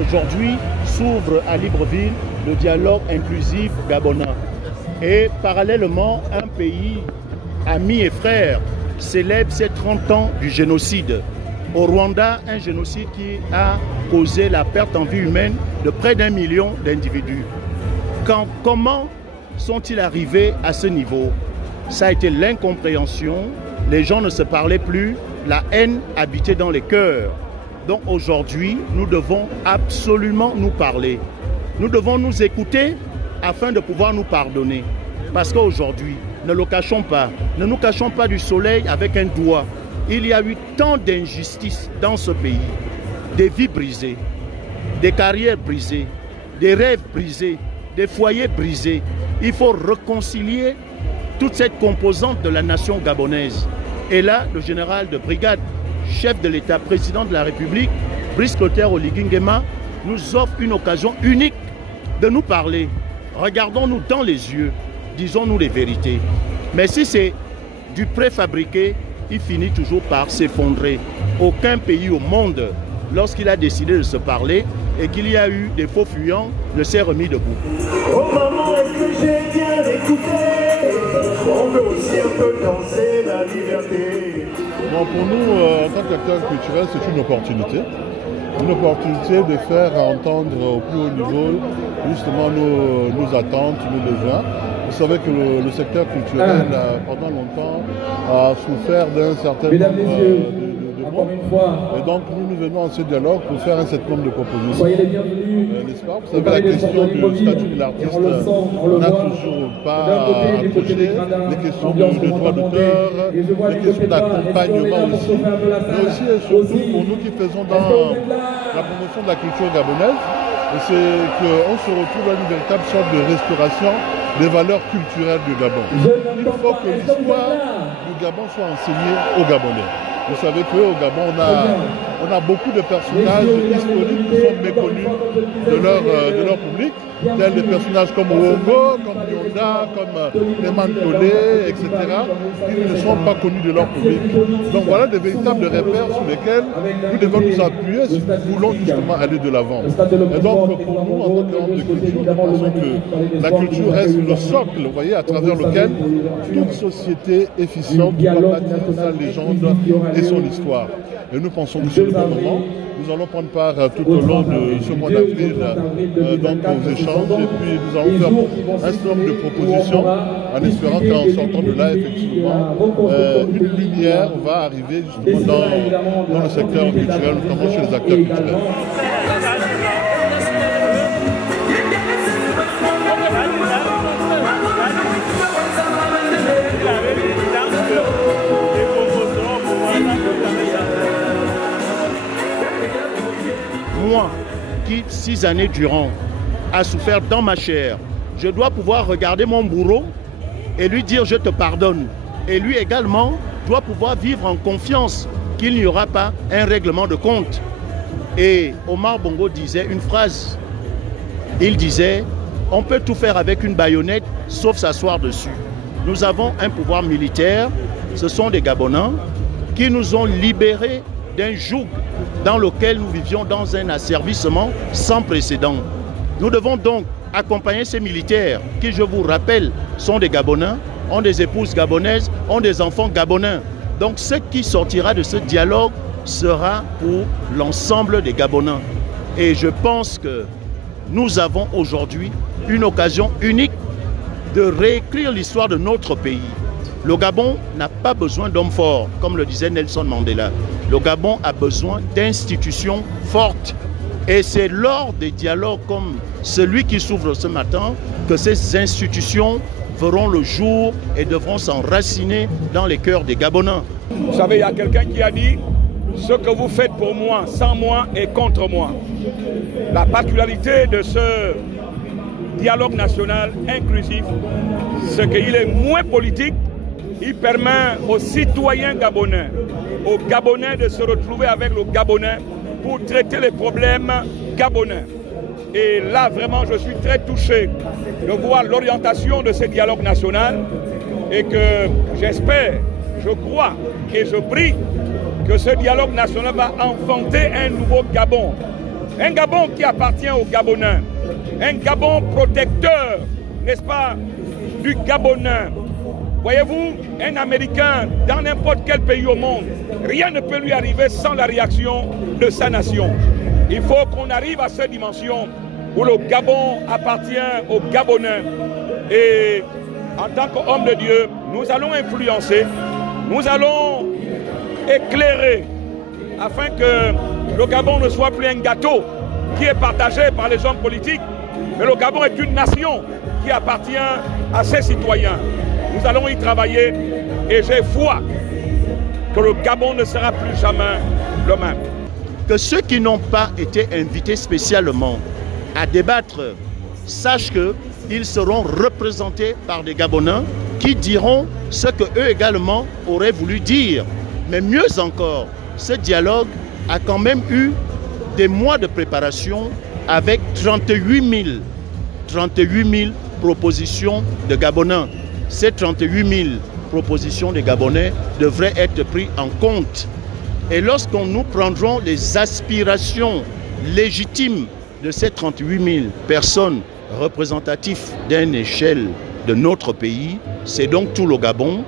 Aujourd'hui s'ouvre à Libreville le dialogue inclusif gabonais. Et parallèlement, un pays ami et frère célèbre ses 30 ans du génocide. Au Rwanda, un génocide qui a causé la perte en vie humaine de près d'1 million d'individus. Comment sont-ils arrivés à ce niveau? Ça a été l'incompréhension, les gens ne se parlaient plus, la haine habitait dans les cœurs. Donc aujourd'hui, nous devons absolument nous parler. Nous devons nous écouter afin de pouvoir nous pardonner. Parce qu'aujourd'hui, ne le cachons pas, ne nous cachons pas du soleil avec un doigt. Il y a eu tant d'injustices dans ce pays, des vies brisées, des carrières brisées, des rêves brisés, des foyers brisés. Il faut réconcilier toute cette composante de la nation gabonaise. Et là, le général de brigade, chef de l'État, président de la République, Brice Clotaire Oligui Nguema, nous offre une occasion unique de nous parler. Regardons-nous dans les yeux, disons-nous les vérités. Mais si c'est du préfabriqué, il finit toujours par s'effondrer. Aucun pays au monde, lorsqu'il a décidé de se parler et qu'il y a eu des faux fuyants, ne s'est remis debout. Oh maman, est-ce que j'ai bien écouté? On peut aussi un peu danser la liberté. Bon, pour nous, en tant qu'acteur culturel, c'est une opportunité. Une opportunité de faire entendre au plus haut niveau justement nos attentes, nos besoins. Vous savez que le secteur culturel, pendant longtemps, a souffert d'un certain nombre de encore une fois. Et donc nous venons en ce dialogue pour faire un certain nombre de propositions. Soyez les bienvenus. N'est-ce pas? Vous savez, la question du statut de l'artiste n'a toujours pas touché. Les questions de droit d'auteur, les questions d'accompagnement aussi. Mais aussi et surtout pour nous qui faisons dans la promotion de la culture gabonaise, c'est qu'on se retrouve à une véritable sorte de restauration des valeurs culturelles du Gabon. Il faut que l'histoire du Gabon soit enseignée aux Gabonais. Vous savez qu'au Gabon, on a beaucoup de personnages historiques qui sont méconnus de leur public, tels des personnages comme Ouongo, comme Yonda, comme Neman Tolé, etc., qui ne sont pas connus de leur public. Donc voilà des véritables repères sur lesquels nous devons nous appuyer si nous voulons justement aller de l'avant. Et donc pour nous, en tant qu'homme de culture, nous pensons que la culture reste le socle, vous voyez, à travers lequel toute société efficiente doit bâtir sa légende et son histoire. Et nous pensons que c'est le bon moment. Nous allons prendre part tout au long de ce mois d'avril aux échanges et puis nous allons faire un certain nombre de propositions en espérant qu'en sortant de là, effectivement, une lumière va arriver justement dans le secteur culturel, notamment chez les acteurs culturels. Moi, qui 6 années durant a souffert dans ma chair, je dois pouvoir regarder mon bourreau et lui dire je te pardonne. Et lui également doit pouvoir vivre en confiance qu'il n'y aura pas un règlement de compte. Et Omar Bongo disait une phrase. Il disait, on peut tout faire avec une baïonnette sauf s'asseoir dessus. Nous avons un pouvoir militaire, ce sont des Gabonais qui nous ont libérés d'un joug dans lequel nous vivions dans un asservissement sans précédent. Nous devons donc accompagner ces militaires qui, je vous rappelle, sont des Gabonais, ont des épouses gabonaises, ont des enfants gabonais. Donc ce qui sortira de ce dialogue sera pour l'ensemble des Gabonais. Et je pense que nous avons aujourd'hui une occasion unique de réécrire l'histoire de notre pays. Le Gabon n'a pas besoin d'hommes forts, comme le disait Nelson Mandela. Le Gabon a besoin d'institutions fortes. Et c'est lors des dialogues comme celui qui s'ouvre ce matin que ces institutions verront le jour et devront s'enraciner dans les cœurs des Gabonais. Vous savez, il y a quelqu'un qui a dit « Ce que vous faites pour moi, sans moi et contre moi ». La particularité de ce dialogue national inclusif, c'est qu'il est moins politique. Il permet aux citoyens gabonais, aux Gabonais de se retrouver avec le Gabonais pour traiter les problèmes gabonais. Et là, vraiment, je suis très touché de voir l'orientation de ce dialogue national et que j'espère, je crois et je prie que ce dialogue national va enfanter un nouveau Gabon. Un Gabon qui appartient aux Gabonais. Un Gabon protecteur, n'est-ce pas, du Gabonais. Voyez-vous, un Américain dans n'importe quel pays au monde, rien ne peut lui arriver sans la réaction de sa nation. Il faut qu'on arrive à cette dimension où le Gabon appartient aux Gabonais. Et en tant qu'homme de Dieu, nous allons influencer, nous allons éclairer afin que le Gabon ne soit plus un gâteau qui est partagé par les hommes politiques, mais le Gabon est une nation qui appartient à ses citoyens. Nous allons y travailler et j'ai foi que le Gabon ne sera plus jamais le même. Que ceux qui n'ont pas été invités spécialement à débattre sachent qu'ils seront représentés par des Gabonais qui diront ce qu'eux également auraient voulu dire. Mais mieux encore, ce dialogue a quand même eu des mois de préparation avec 38 000 propositions de Gabonais. Ces 38 000 propositions de Gabonais devraient être prises en compte. Et lorsqu'on nous prendrons les aspirations légitimes de ces 38 000 personnes représentatives d'une échelle de notre pays, c'est donc tout le Gabon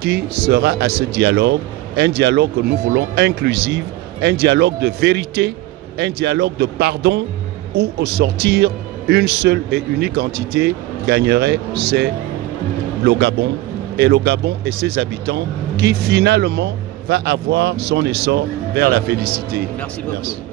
qui sera à ce dialogue, un dialogue que nous voulons inclusif, un dialogue de vérité, un dialogue de pardon, où au sortir, une seule et unique entité gagnerait, c'est le Gabon. Et le Gabon et ses habitants qui finalement va avoir son essor vers la félicité. Merci beaucoup. Merci.